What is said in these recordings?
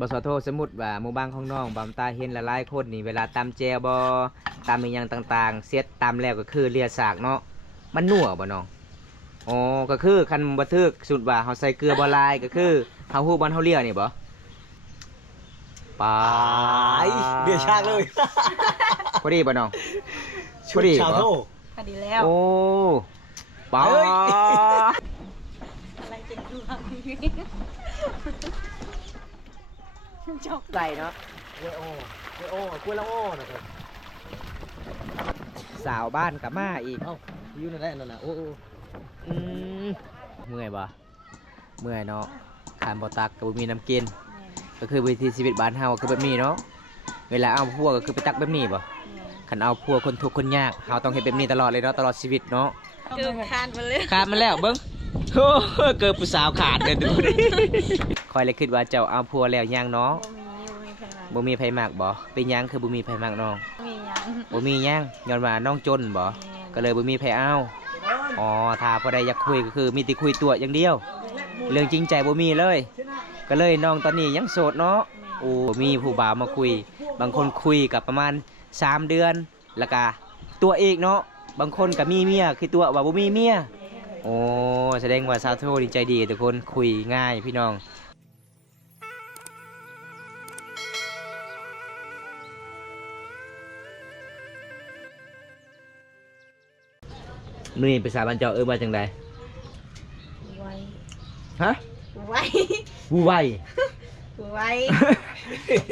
บสโทสมมุติว่าหมู่บ้านของน้องบำตาเห็นละลายคนนี่เวลาตำแจวบ่ตำอีหยังต่างๆเสร็จตำแล้วก็คือเลียสากเนาะมันนัวบ่น้องอ๋อก็คือคันบ่ทึกสุดว่าเฮาใส่เกลือบ่หลายก็คือเฮาฮู้บ่เฮาเลียนี่บ่ปา เดือดชากเลย พอดีบ่น้อง ชุดชาวโท พอดีแล้ว โอ้ปา อะไรจะดูจก ใส่เนาะ กล้วยโอ้กล้วยละโอ้นะครับ สาวบ้านกับมาอีก เอ้าอยู่นั่นแหละนั่นน่ะโอ้ อืมเมื่อยบ่เมื่อยเนาะทานบ่ตักก็บ่มีน้ำกินก็คือวิถีชีวิตบ้านเฮาคือแบบนี้เนาะเวลาเอาพวกก็คือไปตักแบบนี้บ่คันเอาพวกคนทุกข์คนยากเฮาต้องเฮ็ดแบบนี้ตลอดเลยเนาะตลอดชีวิตเนาะ เกิดคานไปเลย ขาดมาแล้วเบิ่งโอ้เกิดผู้สาวขาดเด้อทุกคนคอยเลยคิดว่าเจ้าเอาพัวแล้วยังเนาะ บ่มีใครมา บ่มีไผมักบ่เป็นหยังคือบ่มีไผมักน้อง มีหยัง บ่มีหยังย้อนว่าน้องจนบ่ก็เลยบ่มีไผเอาอ๋อถ้าพอได้อยากคุยก็คือมีแต่คุยตัวอย่างเดียว เรื่องจริงใจบ่มีเลย ก็เลยน้องตอนนี้ยังโสดเนาะโอ้มีผู้บ่าวมาคุย บางคนคุยกับประมาณ3เดือนแล้วก็ตัวเอกเนาะบางคนก็มีเมียคือตัวว่าบ่มีเมียโอ้แสดงว่าสาวโทดีใจดีทุกคนคุยง่ายพี่น้องมื้อนี้ภาษาบ้านเจ้าว่าจังได ไว้ ฮะ ไว้ วูไว ไว้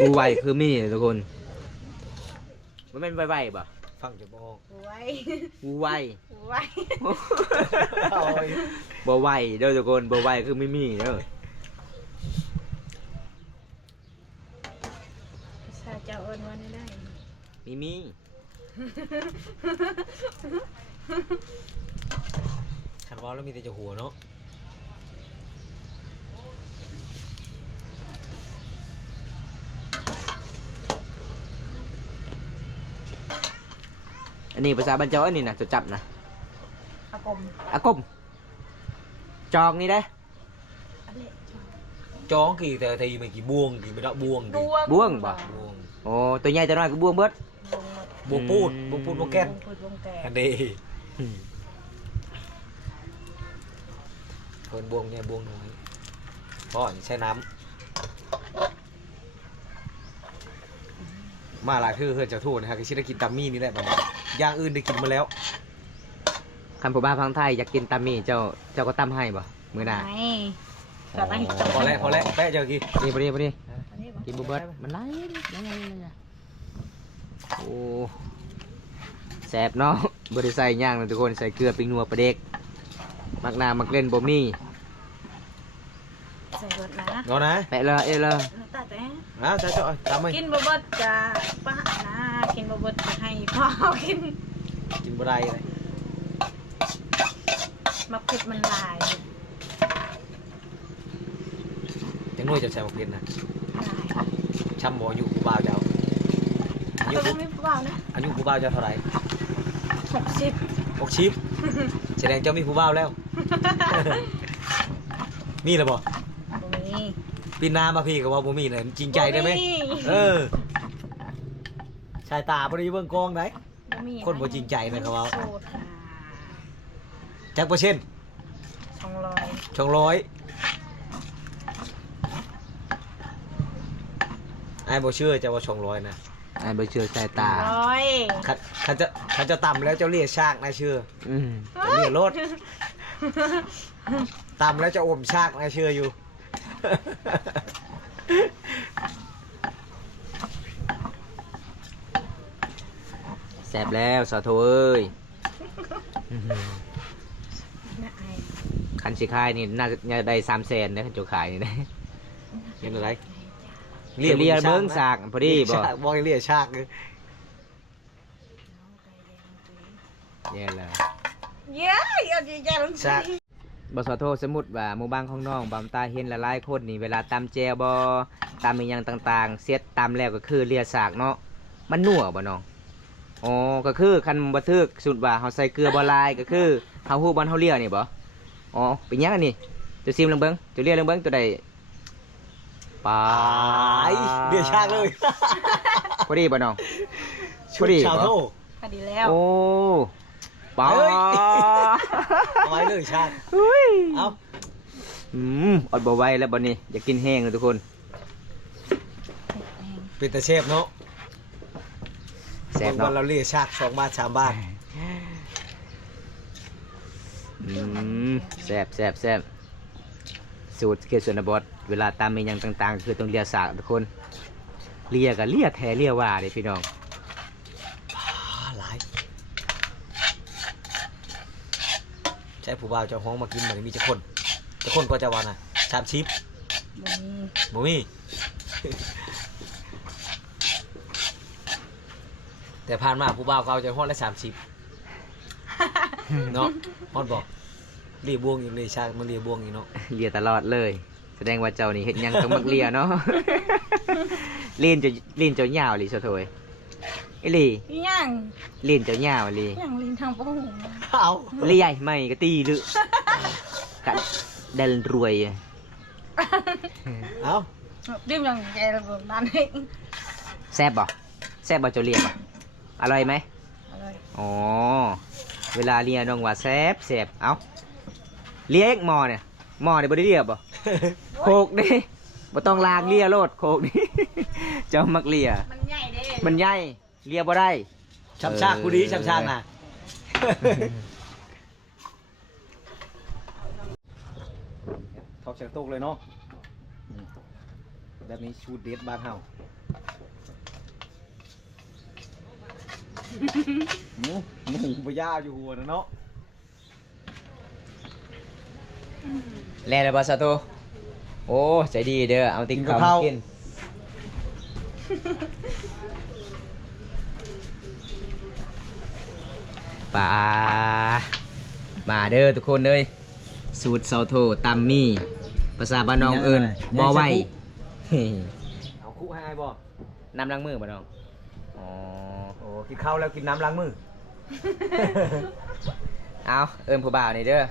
วูไวคือมีทุกคนมันเป็นไวๆบ่ ฟังจะบอก ไว้ วูไว ไว้ บ่ไวเด้อทุกคนบ่ไวคือไม่มีเด้อ ภาษาเจ้าเอิ้นว่าได้ มี ขันว่าแล้วมีแต่จะหัวเนาะ อันนี้ภาษาบ้านเจ้าอันนี้นะจะจับนะ อากม อากมจองนี่ได้ อันนี้ จ้องกี่แต่ทีมันกี่บ่วงกี่ไม่ได้บ่วงกี่ บ่วงบ่ บ่วง โอ้ตัวใหญ่ตัวน้อยก็บ่วงเบิด บ่วงปูดบ่วงปูดบ่วงแก้น พูดวงแก่ อันนี้เพิ่นบ่วงเนี่ยบ่วงน้อยเพราะใช้น้ำมาหลายคือเฮือนเจ้าทูตนะฮะก็สิได้กินตัมมี่นี่แหละบัดนี้อย่างอื่นได้กินมาแล้ว คันผู้บ้าพังไทยอยากกินตำมี่เจ้าก็ตำให้บ่มื้อหน้า ไม่ก็ตั้ง พอแล้วแปะเจอกี่ นี่บ่ดี อันนี้บ่ กินบ่เบิดมันไหลโอ้แซ่บเนาะบ่ได้ใส่ย่างนะทุกคนใส่เกลือปิ้งนัวปลาเด็กมักหน้ามักเล่นบ่มี ใส่รถนะ เนาะนะ แปะเลยเลย ตัดแต่ จะตามไป กินบ่เบิดจะปะนะกินบ่เบิดจะให้พ่อกิน กินบ่ได้เลย มักผิดมันหลาย จังน้อยจะใส่หมกเย็นนะ หลาย ช้ำหมออยู่ผู้บ่าวเจ้าอายุ แต่ว่าไม่เปล่านะ อายุผู้บ่าวเจ้าเท่าไหร่ 60 60แสดงเจ้ามีผู้บ่าวแล้ว มีแล้วบ่ บ่มี ปีหน้ามาพี่ก็ว่าบ่มีเลยจริงใจได้ไหมเออสายตาบ่ได้เบิ่งกองได้ บ่มี คนบ่จริงใจนะครับว่า โสดค่ะ จักเปอร์เซ็นต์ 200 200ไอ้บ่เชื่อจะว่า200นะ ไอ้บ่เชื่อสายตา 100 คันจะต่ำแล้วเจ้าเรียกชากนะเชื่อ อืม จะเรียกรถต่ำแล้วจะอมชากนะเชื่ออยู่ แซ่บแล้วสาวโทเอ้ย น่าอาย คันสิขายนี่น่าจะได้300,000นะคันจะขายนี่ได้ เห็นอะไร เรียเบิ่งสากพอดีบ่ บอกให้เรียกชากเลย แย่แล้ว เย้เอาใจใจลง ชาก สิ บ่สาวโทสมมุติว่าหมู่บ้านของน้องบำตาเห็นละลายคนนี่เวลาตำแจวบ่ตำอีหยังต่างๆเสร็จตำแล้วก็คือเลียสากเนาะมันนัวบ่น้องอ๋อก็คือคันบ่ทึกสุดว่าเฮาใส่เกลือบ่หลายก็คือเฮาฮู้บ่เฮาเลียนี่บ่อ๋อเป็นหยังอันนี้จะซิมลองเบิ่งจะเลียลองเบิ่งตัวใด ปา ไอ้เดือดชากเลย พอดีบ่น้อง ชุดชาวโท พอดีแล้ว โอ้ปา เฮ้ย เอาไว้เลยชาก เฮ้ย เอา อดบ่ไหวแล้วบัดนี้อยากกินแห้งเลยทุกคน เป็นตาเชฟเนาะ แซ่บ วัน เนาะ เราเรียกชาก2 บาท 3 บาท แซ่บแซ่บแซ่บสูตรเขตชนบทเวลาตามเมนูต่างๆ คือต้องเลียสากทุกคนเลียกับเลียแท้เลียว่าเด้พี่น้อง หลายใช่ผู้บ่าวเจ้าห้องมากินมันมีจะคนก็จะวันอ่ะ3 ชิป บ่มี บ่มี แต่ผ่านมาผู้บ่าวเขาจะห้องละ3 ชิปเนาะฮอดบอกเรียบวงอยู่เลยชากมันเรียบวงอยู่เนาะ เลียตลอดเลย แสดงว่าเจ้านี่เฮ็ดหยังต้องมักเลียเนาะ เล่นเจ้ายาวลิสะโถยไอ้ลี อีหยัง เล่นเจ้ายาวลี อีหยังลิ้นทางบ่หู เอา เลียไม่ก็ตีลึกัดเดนรวย เอา ดิ้มอย่างแกระเบิดนั้นเอง แซ่บบ่แซ่บบ่เจ้าเลียบ่อร่อยไหม อะไร อ๋อเวลาเลียน้องว่าแซ่บแซ่บเอ้าเลียเอกหมอเนี่ยหมอเนี่ยบ่ได้เลียบ่ โคกดิบ่ต้องลากเลียโลดโคกนี่ เจ้ามักเลีย มันใหญ่เด้ มันใหญ่เลียบ่ได้ ชับชากกูดีชับชากน่ะ ทอกเสียงตกเลยเนาะแบบนี้ชูดเด็ดบ้านเฮาหมูบ่ย่าอยู่หัวนะเนาะ แล่ได้บ่ซะโตโอ้ใจดีเด้อเอาติ๊กข้าวมากินป่ามาเด้อทุกคนเลยสูตรเซาโทตัมมี่ภาษาบ้านน้องเอิ้นบ่ไหว เอาคู่ให้บ่ น้ำล้างมือบ่น้องอ๋อ โอ้กินข้าวแล้วกินน้ำล้างมือ เอาเอิ้นผู้บ่าวนี่เด้อ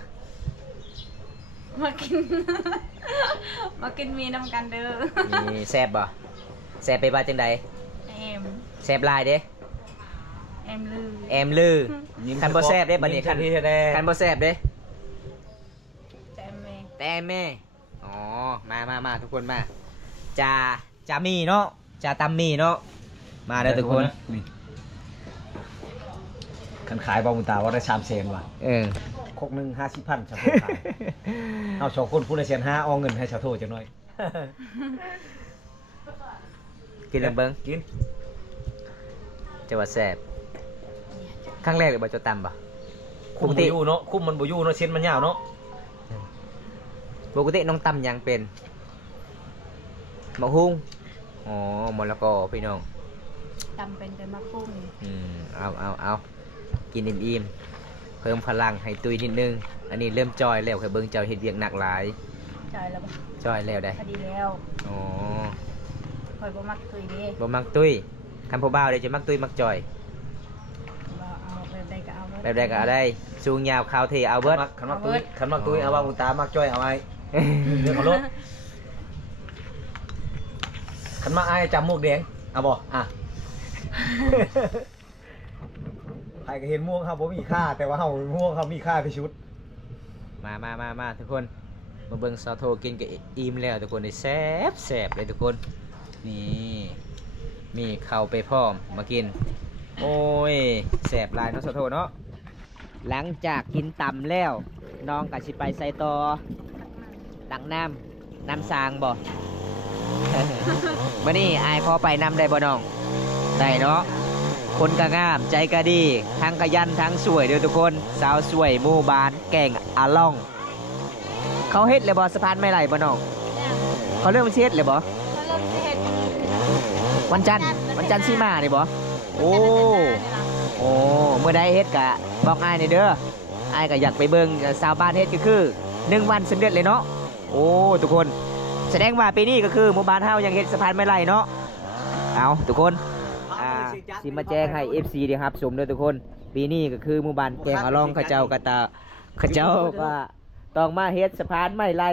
มากิน มากินมีน้ำกันเด้อ นี่แซ่บบ่แซ่บไปว่าจังใด แอม แซ่บหลายเด้ แอมลือ แอมลือคันบ่แซ่บเด้บัดนี้ คั คั น น ที่แท้ คันบ่แซ่บเด้ แจมเม แต่แม่ อ๋อ มาทุกคนมาจามีเนาะจาตัมมีเนาะ มาเด้อทุกคน นี่คันขายบ่มุตาว่าได้3 แสนว่ะ เออ คกหนึง50,000ชาวโทขาย เอา2 คนผู้ละ1,500,000เอาเงินให้ชาวโทจังหน่อย กินลำเบิง กิน จะว่าแซ่บครั้งแรกเลยบ่จะตำบ่ คุมบ่อยู่เนาะคุมมันบ่อยู่เนาะเส้นมันยาวเนาะ ปกติน้องตำหยังเป็นมะฮุ่งอ๋อมะละกอพี่น้อง จำเป็นแต่มาคุ้ม เอากินอิ่มๆเพิ่มพลังให้ตุยนิดนึง อันนี้เริ่มจอยแล้วเคยเบิ่งเจ้าเฮ็ดเวียกหนักหลาย จอยแล้วบ่ จอยแล้วได้ พอดีแล้ว อ๋อ คอยบ่มักตุยเด้ บ่มักตุ้ยคันพ่อบ้าวได้จะมักตุ้ยมักจอย ว่าเอาแบบใดก็เอา แบบใดก็เอาได้สูงยาวขาวเทเอาเบิด คันมักตุ้ยเอาว่ามุตามักจ้อยเอาไว้เรื่องของรถคันมักอ้ายจำหมวกแดงเอาบ่อ่ะ ใครก็เห็นม่วงครับผมมีค่าแต่ว่าเฮาม่วงเขามีค่าที่ชุด มาทุกคนมาเบิ่งซอโทกินกับอิ่มแล้วทุกคนได้แซ่บเลยทุกคนนี่มีข้าวไปพร้อมมากินโอ้ยแซ่บหลายเนาะซอโทเนาะหลังจากกินตำแล้วน้องก็สิไปใส่ต่อตักน้ำสางบ่ มื้อนี้อายพอไปนำได้บ่น้องได้เนาะคนก็งามใจก็ดีทั้งขยันทั้งสวยเด้อทุกคนสาวสวยหมู่บ้านแก่งอาล่อง เขาเฮ็ดเลยบ่สะพานไม่ไหลบ่น้องเขาเริ่มเฮ็ดเลยบ่ ก็เริ่มเฮ็ด วันจันทร์สิมานี่บ่โอ้เมื่อใดเฮ็ดกะบอกอ้ายนี่เด้ออ้ายก็อยากไปเบิ่งชาวบ้านเฮ็ดก็คือ1 วันสำเร็จเลยเนาะโอ้ทุกคนแสดงว่าปีนี้ก็คือหมู่บ้านเฮายังเฮ็ดสะพานไม่ไหลเนาะเอาทุกคนสิมาแจ้งให้ FC เด้ครับชมเด้อทุกคนปีนี้ก็คือหมู่บ้านแกงอาล่องเขาเจ้าก็ว่าต้องมาเฮ็ดสะพานไม้ไหล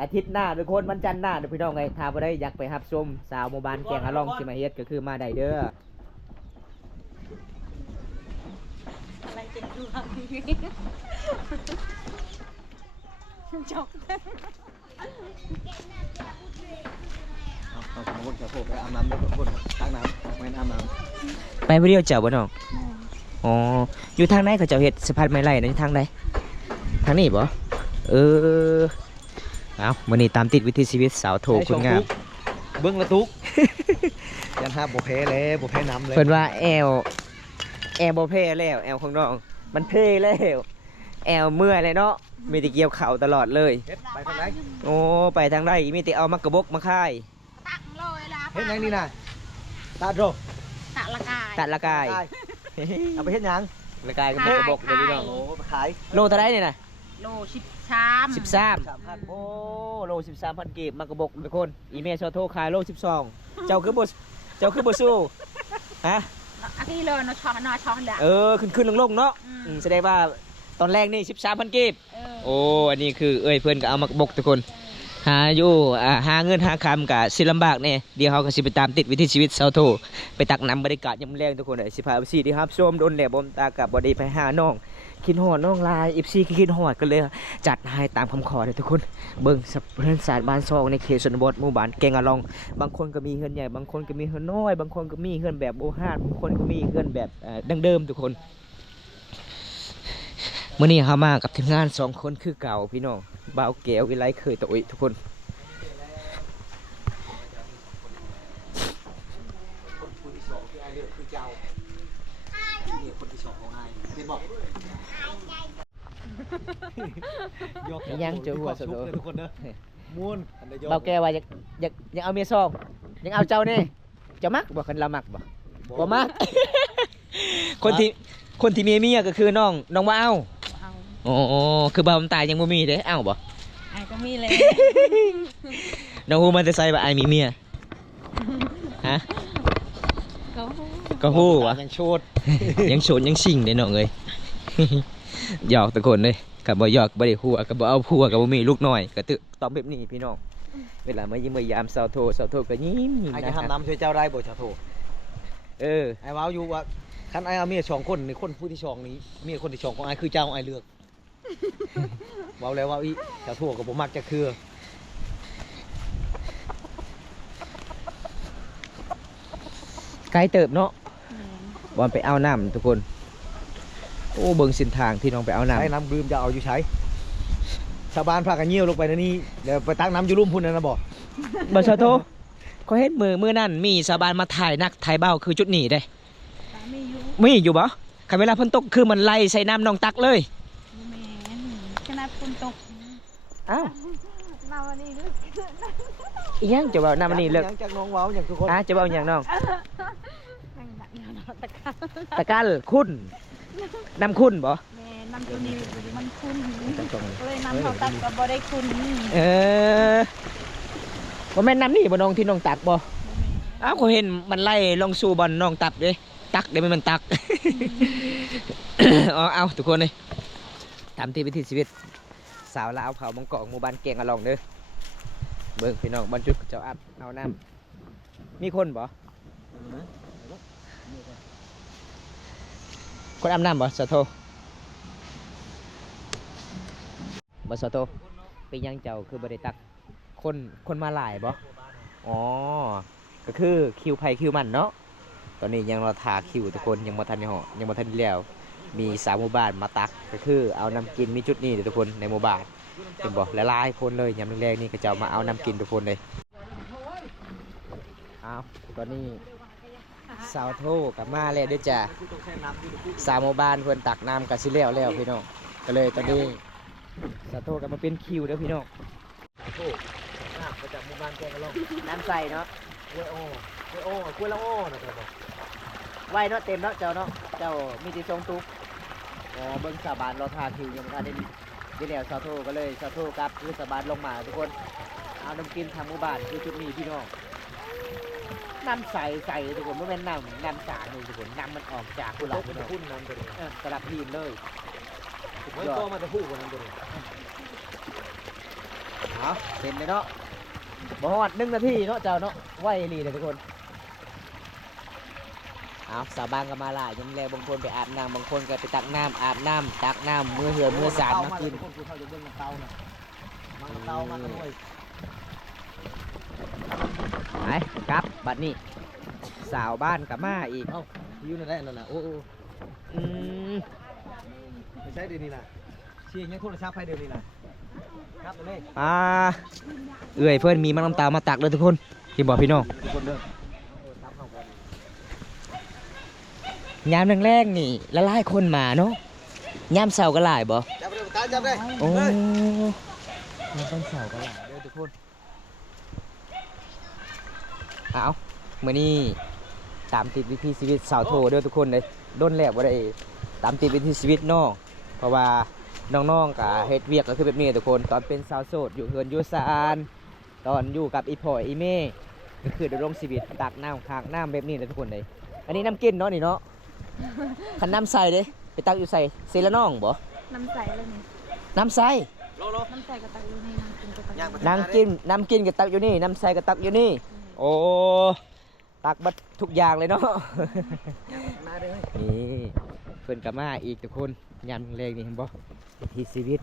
อาทิตย์หน้าทุกคนวันจันทร์หน้าเดี๋ยวพี่น้องไงถ้าบ่ได้อยากไปรับชมสาวหมู่บ้านแกงอะลองสิมาเฮ็ดก็คือมาได้เด้อ อะไรเป็นดวงจก เอาสมมติจะโผล่ไปอาบน้ำด้วยทุกคนตั้งน้ำไม่อาบน้ ไปผู้เดียวเจ้าบ่น้องอ๋ออยู่ทางไหนเขาเจ้าเฮ็ดสะพานไม้ไล่นั่นทางใดทางนี้บ่เออเอามื้อนี้ตามติดวิถีชีวิตสาวโท ำ คุณงาม เบิ้งละทุก ยันห้าบ่แพ้เลยบ่แพ้น้ำเลย เพิ่นว่าแอลบ่เพ่แล้วแอลของน้องมันเพ่แล้วแอลเมื่อยเลยเนาะมีแต่เกี่ยวเข่าตลอดเลย เฮ็ดไปทางไหน โอ้ไปทางใดมีแต่เอามากระบกมาค่าย ตักเลยล่ะ เฮ็ดหยังนี่น่ะตาโด ตักละกาย ตัดละกาย เอาไปเฮ็ดหยัง ละกายก็มากระบกเลยพี่น้อง โอ้ไปขาย โลเท่าไรเนี่ยนะ โล13 13โอ้โล13,000กีบมากระบกทุกคนอีเมลโซโทขายโล12เจ้าคือบ่สู้ฮะ อันนี้เลยเนาะช่องเนาะช่องแหละ ขึ้นลงๆเนาะแสดงว่าตอนแรกนี่13,000กีบโอ้อันนี้คือเอ้ยเพื่อนก็เอามากระบกทุกคนหาอยู่หาเงินหาคำกับสิลำบากเนี่ยเดี๋ยวเขาก็สิไปตามติดวิถีชีวิตชาวโทไปตักน้ำบรรยากาศยามแรงทุกคนเลยสิพาพี่ดีครับชมโดนแหลบอมตากับบอดีไปหาน้องคิดหอดน้องลายอีซีคิดหอดกันเลยจัดให้ตามคำขอเลยทุกคนเบิ่งสับเพื่อนศาสตร์บ้านซองในเขตชนบทหมู่บ้านแกงอะลองบางคนก็มีเฮือนใหญ่บางคนก็มีเฮือนน้อยบางคนก็มีเฮือนแบบโบราณบางคนก็มีเฮือนแบบดั้งเดิมทุกคนเมื่อนี้เขามากับทีมงาน2คนคือเก่าพี่น้องบ่าวแก้ววิไลเคยตัวทุกคนยังเจอหัวสะโด ทุกคนเด้อมูนอันใดยก เบาแกว่าอยากเอาเมียซองยังเอาเจ้านี่เจ้ามักบ่คันเรามักบ่มัก คนที่มีเมียก็คือน้องว่าเอา เอา อ๋อคือบ่าวตายยังบ่มีเด้เอ้าบ่ ไอ้ก็มีเลย น้องฮู้มันจะใส่ว่าไอ้มีเมียฮะ ก็ ก็ฮู้วะ ยังโชด ยังโสดยังสิ่งเด้น้องเอ้ย หยอกทุกคนเลยกับบ่หยอกบ่ได้ฮู้กับบ่เอาผัวกับบ่มีลูกน้อยก็ตึกตอบแบบนี้พี่น้องเวลามายิ้มยามสาวโทก็ยิ้ม ไอ้ นะ จะ ครับ ทำน้ำช่วยเจ้าได้บ่ชาโท เออ ไอ้ว้าวอยู่ว่าคันไอ้เอาเมียสองคนนี่คนผู้ที่สองนี้เมียคนที่สองของไอ้คือเจ้าไอ้เลือก ว้าวแล้วว้าวอีชาโทกับผมมักจะคือ ไกลเติบเนาะวันไปเอาน้ำทุกคนโอ้เบิ่งเส้นทางที่น้องไปเอาน้ำ ใช้น้ำดื่มจะเอาอยู่ใช้ชาวบ้านพากันเยี่ยวลงไปในนี้เดี๋ยวไปตักน้ำอยู่ลุ่มพุ่นนั่นนะบ่ บ่ชาวโทเขาเฮ็ดมือนั่นมีชาวบ้านมาถ่ายนักถ่ายเบ้าคือจุดนี้ได้ มีอยู่ มีอยู่บ่คันเวลาฝนตกคือมันไล่ใส่น้ำน้องตักเลย แม่นขนาดฝนตก อ้าว เราอันนี้ลึก อีหยังจะเว้าน้ำอันนี้เลิก ยังจากน้องว้าวอย่างทุกคน จะเว้าหยังน้อง แม่งหนักเนาะตะกัน ตะกันคุณน้ำคุณบ่ แม่น้ำตัวนี้มันคุ้นก็เลยน้ำเขาตักก็บ่ได้คุ้น เออบ่แม่นน้ำนี่บ่น้องที่น้องตักบ่อ้าวเขาเห็นมันไล่ลงสู่บ่อนน้องตักเด้ตักเด้มันตัก เอาทุกคนเลยตามที่วิถีชีวิตสาวลาวเผาบางกอกหมู่บ้านแกงอะลองเด้อเบิ่งพี่น้องบรรจุเจ้าอัดเอาน้ำมีคนบ่คนอาบน้ำบ่สะโทบ่สะโทเป็นยังเจ้าคือบ่ได้ตักคนมาหลายบ่อ๋อก็คือคิวไผคิวมันเนาะตอนนี้ยังรอทาคิวทุกคนยังบ่ทันได้เหาะยังบ่ทันได้แล้วมีสาวหมู่บ้านมาตักก็คือเอาน้ำกินมีจุดนี้เด้อทุกคนในหมู่บ้านเป็นบ่หลายๆคนเลยยามแรงๆนี่ก็จะมาเอาน้ำกินทุกคนเลยเอาตอนนี้สาวโทกลับมาแล้วเด้อจ้ะสาวหมู่บ้านเพิ่นตักน้ำก็สิแล้วพี่น้องก็เลยตอนนี้สาวโทกลับมาเป็นคิวเด้อพี่น้อง โอ้น้ำประจำหมู่บ้านแกงกะล่อง น้ำใสเนาะ กล้วยโอ้กล้วยละโอ้นะครับผม ไว้เนาะเต็มเนาะเจ้าเนาะเจ้ามีที่ทรงตุ๊กอ๋อเบิ่งสาวบ้านรอทาคิวยังบ่ทันได้แล้วสาวโทก็เลยสาวโทกับคือสาวบ้านลงมาทุกคนเอาน้ำกินทางหมู่บ้านคือจุดนี้พี่น้องน้ำใสทุกคนไม่เป็นน้ำสาเลยทุกคนน้ำมันออกจากกุหลาบ มั พี่ น น้อง พุ่นน้ำตัวนี้ สลับพีนเลย ไม่โตมันจะพุ่งกว่าน้ำตัวนี้ เอาเป็นเลยเนาะบ่ฮอด1 นาทีเนาะเจ้าเนาะไวอีหลีเลยทุกคนเอาสาวบ้านก็มาล่ะยังแลบางคนไปอาบน้ำบางคนก็ไปตักน้ำอาบน้ำตักน้ำมือเหือมือสาดมากินคนเขาจะเบิ่งเตาน่ะมันเตามันด้วยไปกลับบัดนี้สาวบ้านกับมาอีกเอ้าอยู่นั่นแหละนั่นน่ะโอ้ไม่ใช่เดี๋ยวนี้นะเชียงยังโทรศัพท์ให้เดี๋ยวนี้นะครับตัวนี้เอื้อยเพื่อนมีมะน้ำตาลมาตักเลยทุกคนที่บอกพี่น้องทุกคนเด้อยามแรงๆนี่ละลายคนมาเนาะยามเสาร์ก็หลายบ่จับเลยจับเลยโอ้ยามเสาร์ก็หลายเด้อทุกคนเอามื้อนี้ตามติดวิถีชีวิตสาวโทเด้อทุกคนเลยด้นแรกบ่ได้ตามติดวิถีชีวิตน้องเพราะว่าน้องๆกับเฮ็ดเวียกก็คือแบบนี้ทุกคนตอนเป็นสาวโสดอยู่เฮือนอยู่ศาลตอนอยู่กับอีพ่ออีแม่ก็คือดำรงชีวิตตักน้ำขากน้ำแบบนี้เลยทุกคนเลยอันนี้น้ำกินเนาะนี่เนาะขันน้ำใสเด้ไปตักอยู่ใส่เซละน้องบ่น้ำใสเลยนี่น้ำใสน้ำใสกับตักอยู่นี่น้ำกินกับตักน้ำกินกับตักอยู่นี่น้ำใสกับตักอยู่นี่โอ้ตักบัดทุกอย่างเลยเนาะนี่เพื่อนกับมาอีกทุกคนยามแรงนี่เห็นบ่วิถีชีวิต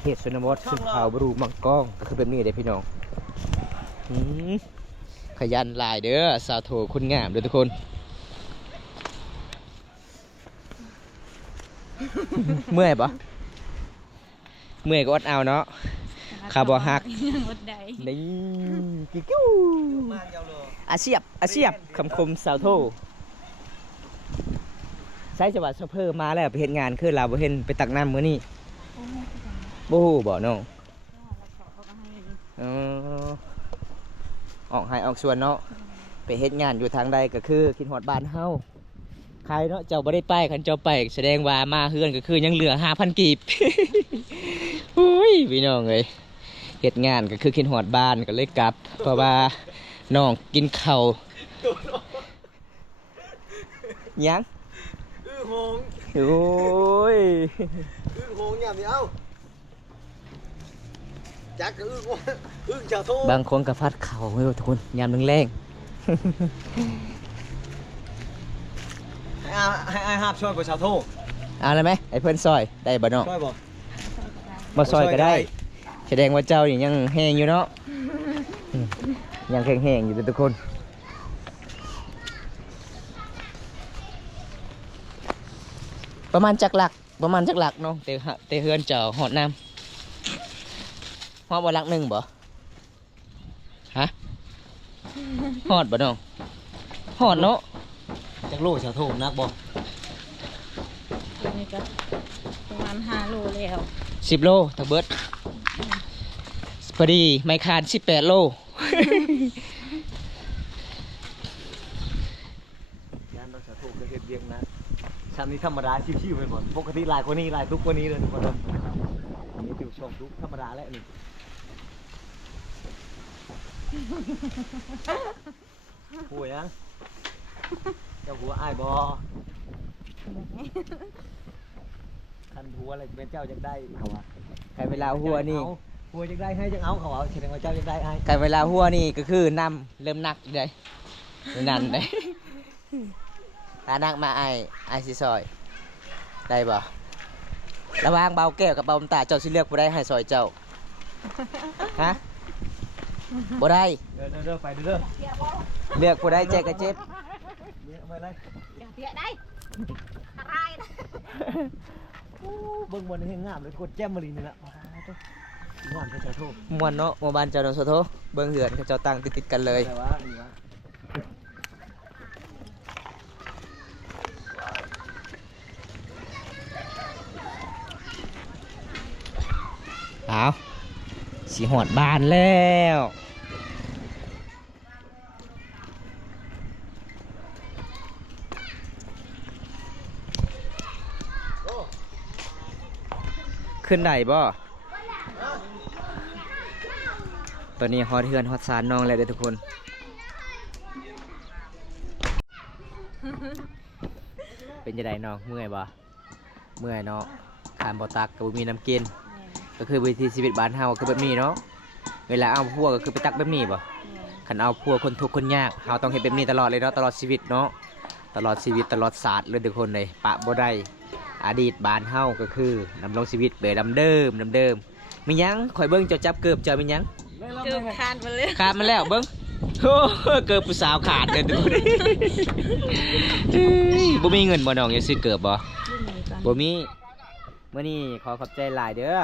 เขตชนบทซึ่งเขาบรูมังกองก็คือแบบนี้เด้พี่น้องขยันหลายเด้อสาวโถคนงามเด้อทุกคนเมื่อยปะเมื่อยก็อดเอาเนาะคาร์บอฮักนี่กิ๊วอาเชียบคำคมสาวโถใช้จังหวัดซัพเพอร์มาแล้วไปเห็นงานคือเราไปเห็นไปตักน้ำมื้อนี้บู๊บ่น้องออกให้ออกชวนเนาะไปเฮ็ดงานอยู่ทางใดก็คือคิดฮอดบ้านเฮาใครเนาะเจ้าบ่ได้ไปคันเจ้าไปแสดงว่ามาเฮือนก็คือยังเหลือ 5,000 กีบ อุ้ยพี่น้องเอ้ยเฮ็ดงานก็คือคิดฮอดบ้านก็เลยกลับเพราะว่าน้องกินข้าวยังโอ้ยโหงอย่างนี้เอ้าจักก็ชาวโทบางคนก็พัดเข่าไม่รู้ทุกคนยามแรงให้หาบช่วยกับชาวโทเอาเลยไหมไอ้เพื่อนซอยได้บ่เนาะซอยบ่ซอยก็ได้แสดงว่าเจ้านี่ยังแห้งอยู่เนาะยังแห้งๆอยู่ทุกคนประมาณจักหลักเนาะแต่เฮือนเจ้าหอดน้ำหอดบ่หลักหนึ่งบ่ฮะหอดบ่น้องหอดเนาะจักโลชาวโทนักบ่นี่ก็ประมาณ5 โลแล้ว10 โลทั้งเบิดพอดีไม่คาน18 โลยานเราชาวโทก็เฮ็ดเวียงนะชั้นนี้ธรรมดาชิวๆไปหมดปกติหลายกว่านี้หลายทุกกว่านี้เลยทุกคนอันนี้ติวชมทุกธรรมดาแล้วนี่หัวยังเจ้าหัวอ้ายบอคันหัวอะไรเป็นเจ้าจะได้เขาอะใครเวลาหัวนี่หัวจะได้ให้จะเอาเขาเอาแสดงว่าเจ้าจะได้ให้ใครเวลาหัวนี่ก็คือนำเริ่มหนักเลยนั่นเลยตานักมาไอ้สิซอยได้บ่ระหว่างเบาแก้วกับเบาตาเจ้าสิเลือกผู้ใดให้ซอยเจ้าฮะบ่ได้เด้อไปเด้อเลือกผู้ใดแจกกระเจ็บเลือกมาเลยเสียได้อะไรนะเบิ่งบนให้งามเลยกดแจ่มมาลีนี่ละงามเจ้าโทมวนเนาะหมู่บ้านเจ้าโทเบิ่งเหือนเจ้าตั้งติดกันเลยเอาสีหอดบานแล้วขึ้นไหนบ่ตอนนี้ฮอดเฮือนฮอดซานน้องแล้วเด้อทุกคนเป็นจะไดน้องเมื่อยบ่เมื่อยเนาะทานบ่ตักกับมีน้ำกินก็คือวิธีชีวิตบ้านเฮาคือแบบนี้เนาะ เวลาเอาพัวก็คือไปตักแบบนี้บ่คันเอาพัวคนทุกข์คนยากเฮาต้องเฮ็ดแบบนี้ตลอดเลยเนาะตลอดชีวิตเนาะตลอดชีวิตตลอดศาสตร์เลยทุกคนเลยปะบ่ได้อดีตบ้านเฮาก็คือดำรงชีวิตแบบเดิมเดิมมีหยังข่อยเบิ่งเจ้าจับเกือบเจ้ามีหยัง เกือบขาดไปเลย ขาดมาแล้วเบิ่งโอ้เกือบผู้สาวขาดเลยทุกคนเอ้ยบ่มีเงินบ่น้องอย่าซื้อเกือบบ่บ่มีมื้อนี้ขอขอบใจหลายเด้อ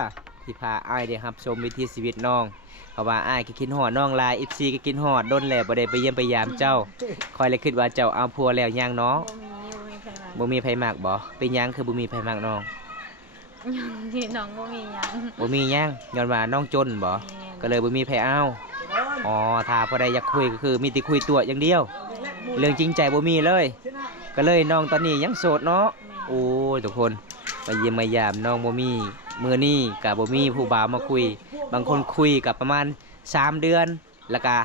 ที่พาอ้ายได้รับชมวิถีชีวิตน้องเพราะว่าอ้ายก็คิดฮอดน้องหลาย FC ก็คิดฮอดดนแล้วบ่ได้ไปเยี่ยมไปยามเจ้าคอยเลยคิดว่าเจ้าเอาผัวแล้วยังเนาะ บ่มีใครมา บ่มีไผมักบ่เป็นหยังคือบ่มีไผมักน้อง ที่น้องบ่มีหยัง บ่มีหยังย้อนว่าน้องจนบ่ก็เลยบ่มีไผเอาอ๋อถ้าพอได้อยากคุยก็คือมีแต่คุยตัวอย่างเดียว เรื่องจริงใจบ่มีเลย ก็เลยน้องตอนนี้ยังโสดเนาะโอ้ยทุกคนมาเยี่ยมมายามน้องบ่มีมื้อนี้ก็บ่มีผู้บ่าวมาคุย บางคนคุยกับประมาณ3 เดือนแล้วก็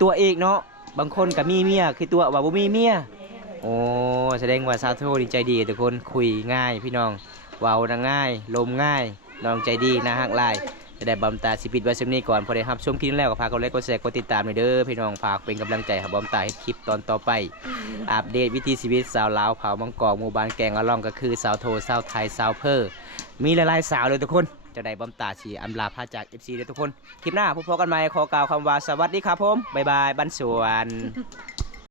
ตัวเอกเนาะบางคนก็มีเมียคือตัวว่าบ่มีเมียโอ้แสดงว่าสาวโทดีใจดีทุกคนคุยง่ายพี่น้องเว้าดังง่ายลมง่ายน้องใจดีน่าฮักหลายจะได้บำตาสิปิดไว้ซึ่งนี้ก่อนพอได้รับชมคลิปนี้แล้วก็ฝากกดไลค์กดแชร์กดติดตามหน่อยเด้อพี่น้องฝากเป็นกำลังใจให้บำตาเฮ็ดคลิปตอนต่อไปอัปเดตวิถีชีวิตสาวลาวเผามังกรหมู่บ้านแกงอะล่องก็คือสาวโทสาวไทยสาวเพอมีหลายๆสาวเลยทุกคนจะได้บำตาสีอำลาพาจาก FC เลยทุกคนคลิปหน้าพบกันใหม่ขอกล่าวคำว่าสวัสดีครับผมบ๊ายบายบ้านสวน